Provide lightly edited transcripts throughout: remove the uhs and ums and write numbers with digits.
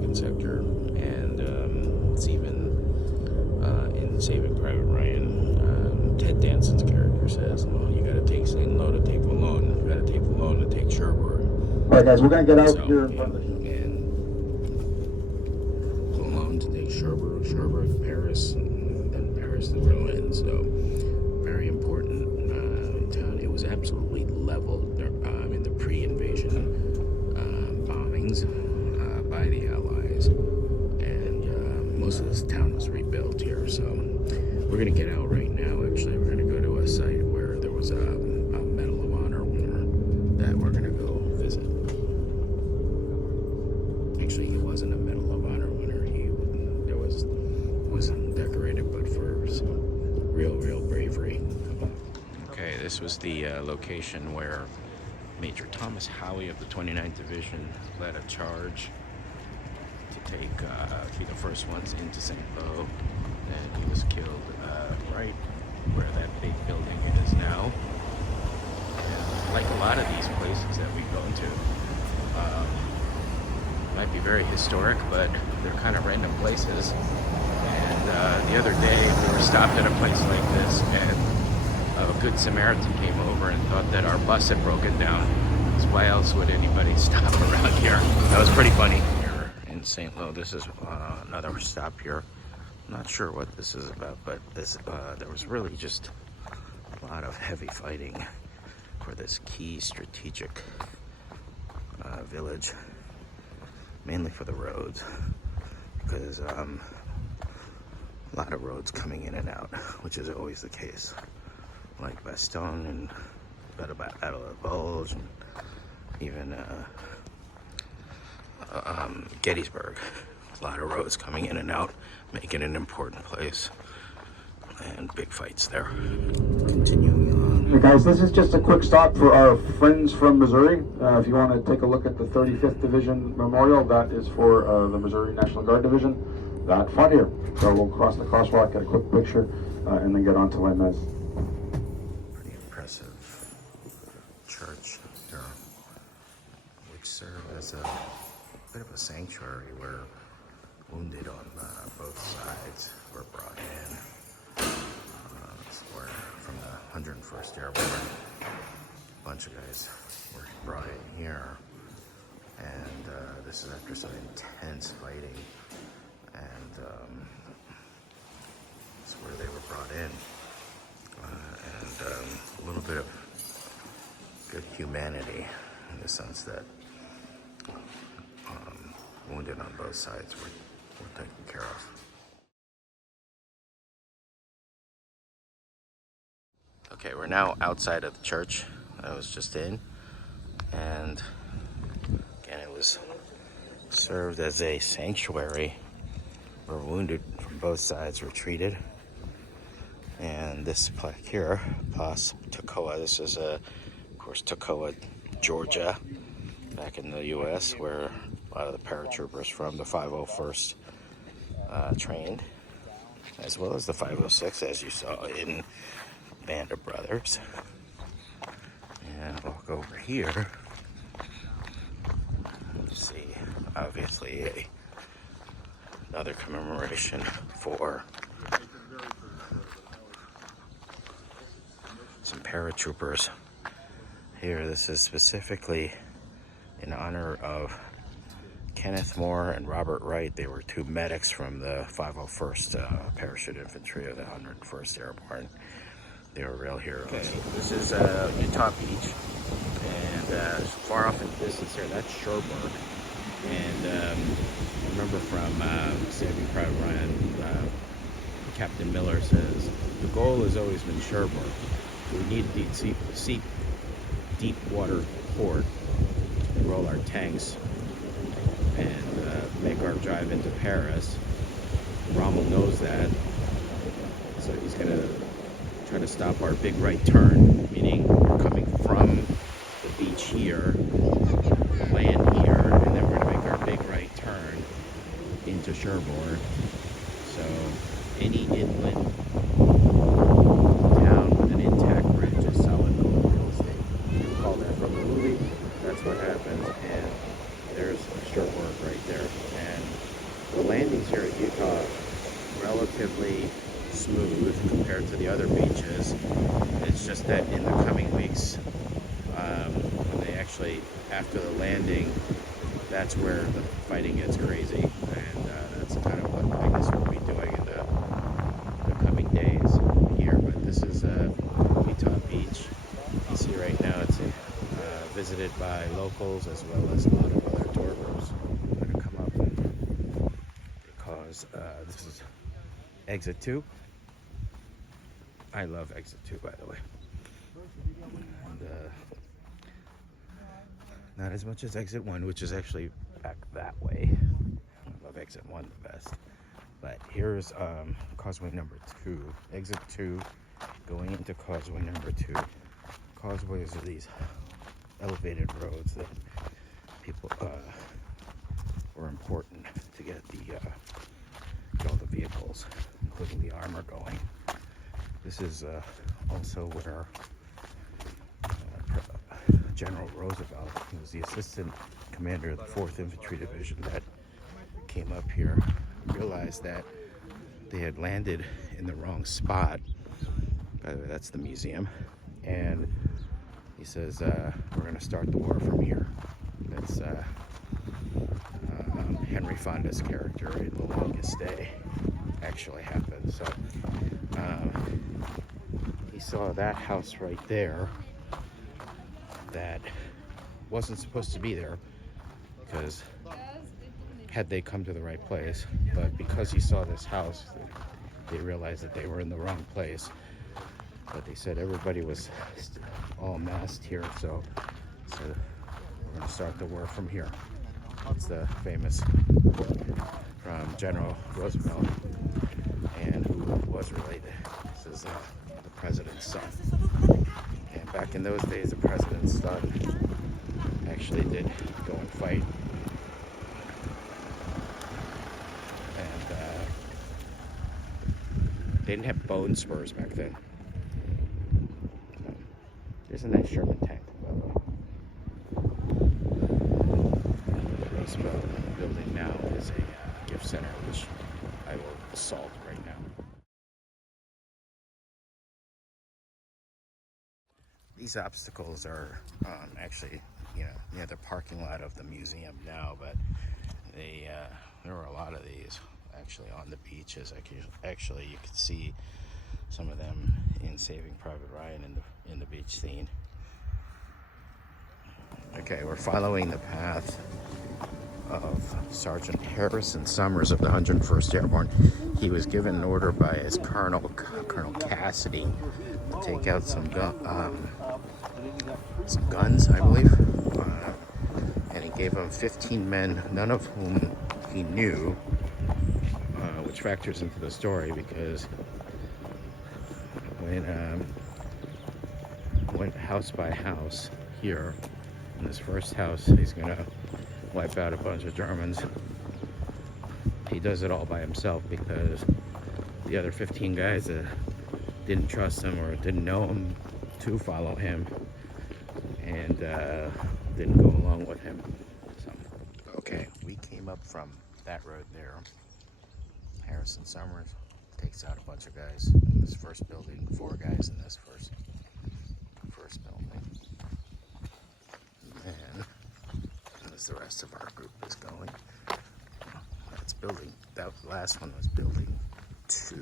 American sector, and it's even in Saving Private Ryan. Ted Danson's character says, "Well, you got to take St. Lo to take Valognes. You got to take Valognes to take Cherbourg." All right, guys, we're gonna get out here in front of the... And Valognes to take Cherbourg, Cherbourg to Paris, and then Paris to Berlin. So very important town. It was absolutely leveled in the pre-invasion bombings by the Allies, and most of this town was rebuilt here. So we're gonna get out right now. Actually, we're gonna go to a site where there was a Medal of Honor winner that we're gonna go visit. Actually, he wasn't a Medal of Honor winner. He wasn't decorated, but for some real bravery. Okay, this was the location where Major Thomas Howie of the 29th Division led a charge to be the first ones into St. Lo, and he was killed right where that big building is now. And like a lot of these places that we go to, might be very historic, but they're kind of random places. And the other day we were stopped at a place like this, and a Good Samaritan came over and thought that our bus had broken down. So why else would anybody stop around here? That was pretty funny. Here in St. Lo, this is another stop here. I'm not sure what this is about, but this there was really just a lot of heavy fighting for this key strategic village, mainly for the roads, because a lot of roads coming in and out, which is always the case, like Bastogne and Battle of Bulge, and even Gettysburg. A lot of roads coming in and out, making it an important place, and big fights there. Continuing on. Hey guys, this is just a quick stop for our friends from Missouri. If you want to take a look at the 35th Division Memorial, that is for the Missouri National Guard Division that fought here. So we'll cross the crosswalk, get a quick picture, and then get on to Les Mis. Pretty impressive church here, which served as a bit of a sanctuary where wounded on both sides were brought in. From the 101st Airborne, a bunch of guys were brought in here, and this is after some intense fighting, and that's where they were brought in, and a little bit of good humanity in the sense that wounded on both sides were taken care of. Okay, we're now outside of the church I was just in, and again, it was served as a sanctuary where wounded from both sides were treated. And this plaque here, Place Toccoa, this is, of course, Toccoa, Georgia, back in the U.S., where a lot of the paratroopers from the 501st trained, as well as the 506, as you saw in Band of Brothers. And I'll walk over here. You see, obviously, another commemoration for some paratroopers here. This is specifically in honor of Kenneth Moore and Robert Wright. They were two medics from the 501st Parachute Infantry of the 101st Airborne. They were real heroes. Okay, this is Utah Beach, and far off in the distance here, that's Cherbourg. And I remember from Saving Private Ryan, Captain Miller says, the goal has always been Cherbourg. We need a deep water port to roll our tanks and make our drive into Paris. Rommel knows that, so he's going to try to stop our big right turn, meaning we're coming from the beach here, land here, and then we're going to make our big right turn into Cherbourg. So any inland town with an intact bridge is solid gold real estate. You call that from the movie, that's what happens, and there's Cherbourg right there. And landings here at Utah relatively smooth compared to the other beaches. It's just that in the coming weeks, when they actually, after the landing, that's where the fighting gets crazy, and that's kind of what I guess we'll be doing in the coming days here. But this is Utah Beach. You see right now it's visited by locals as well as a lot of other tour groups that are come up because this is exit 2. I love exit 2, by the way. And, not as much as exit 1, which is actually back that way. I love exit 1 the best. But here's causeway number 2. Exit 2 going into causeway number 2. Causeways are these elevated roads that people were important to get all the vehicles, including the armor, going. This is also where General Roosevelt, who was the assistant commander of the 4th Infantry Division that came up here, realized that they had landed in the wrong spot. By the way, that's the museum. And he says, we're going to start the war from here. That's Henry Fonda's character in The Longest Day actually happened. So he saw that house right there that wasn't supposed to be there, because had they come to the right place, but because he saw this house, they realized that they were in the wrong place. But they said everybody was all massed here, so we're going to start the war from here. It's the famous quote from General Roosevelt, and who was related. This is the president's son. And back in those days, the president's son actually did go and fight. And they didn't have bone spurs back then. There's a nice Sherman tank, by the way. This building now is a gift center, which I will assault right now. These obstacles are actually, near the parking lot of the museum now, but there were a lot of these actually on the beaches. Actually, you could see some of them in Saving Private Ryan in the beach scene. Okay, we're following the path of Sergeant Harrison Summers of the 101st Airborne. He was given an order by his Colonel Cassidy to take out some guns, I believe, and he gave him 15 men, none of whom he knew, which factors into the story, because when went house by house here, in this first house, he's gonna wipe out a bunch of Germans. He does it all by himself because the other 15 guys didn't trust him or didn't know him to follow him, and didn't go along with him. So, okay, we came up from that road there. Harrison Summers takes out a bunch of guys in this first building, 4 guys in this first building. And as the rest of our group is going, that last one was building 2.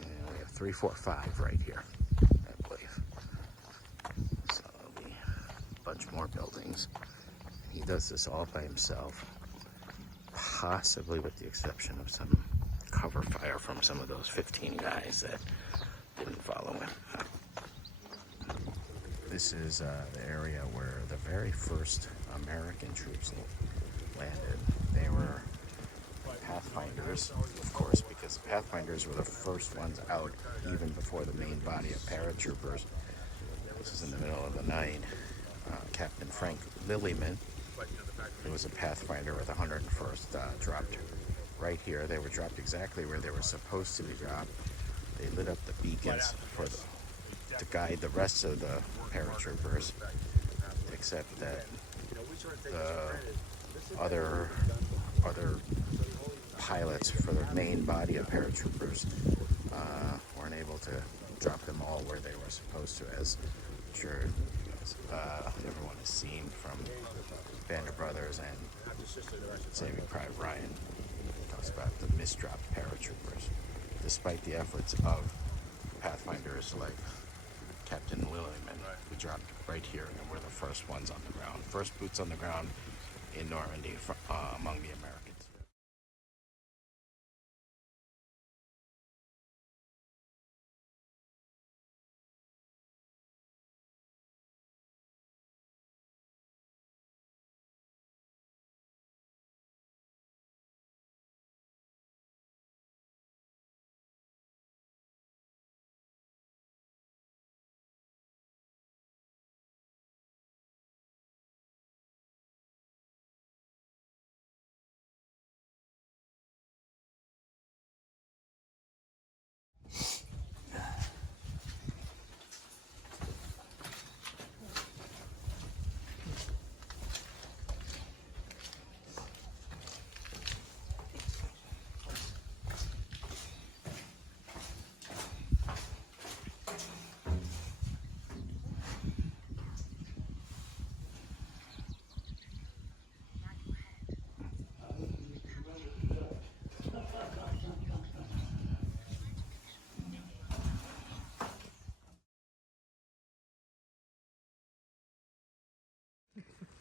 And we have 3, 4, 5 right here, I believe. So there'll be a bunch more buildings. He does this all by himself, possibly with the exception of some cover fire from some of those 15 guys that didn't follow him. This is the area where the very first American troops landed. They were Pathfinders, of course, because the Pathfinders were the first ones out even before the main body of paratroopers. This is in the middle of the night. Captain Frank Lillyman, who was a Pathfinder with the 101st, dropped right here. They were dropped exactly where they were supposed to be dropped. They lit up the beacons to guide the rest of the paratroopers, except that the other other pilots for the main body of paratroopers weren't able to drop them all where they were supposed to, as I'm sure everyone has seen from Band of Brothers and Saving Private Ryan. It talks about the misdropped paratroopers, despite the efforts of pathfinders like Captain William, and we dropped right here, and we're the first ones on the ground, first boots on the ground in Normandy among the Americans.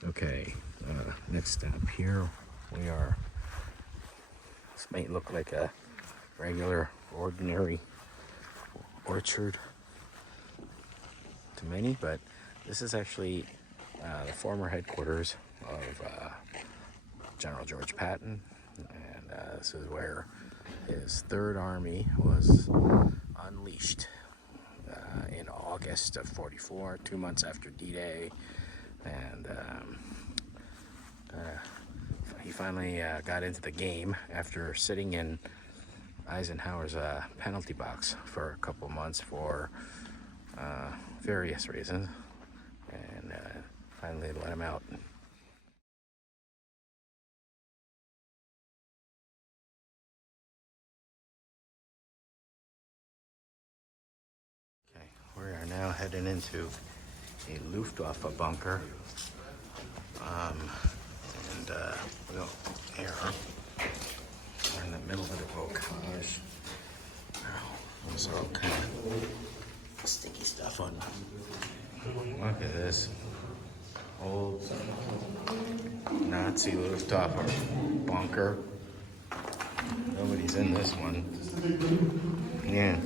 Okay, next stop here, we are, this might look like a regular, ordinary orchard to many, but this is actually the former headquarters of General George Patton, and this is where his Third Army was unleashed in August of '44, 2 months after D-Day, and he finally got into the game after sitting in Eisenhower's penalty box for a couple months for various reasons, and finally let him out. Okay, we are now heading into a Luftwaffe bunker, and we'll air. We're in the middle of the bocage. There's all kind of sticky stuff on. Look at this old Nazi Luftwaffe bunker. Nobody's in this one. Yeah.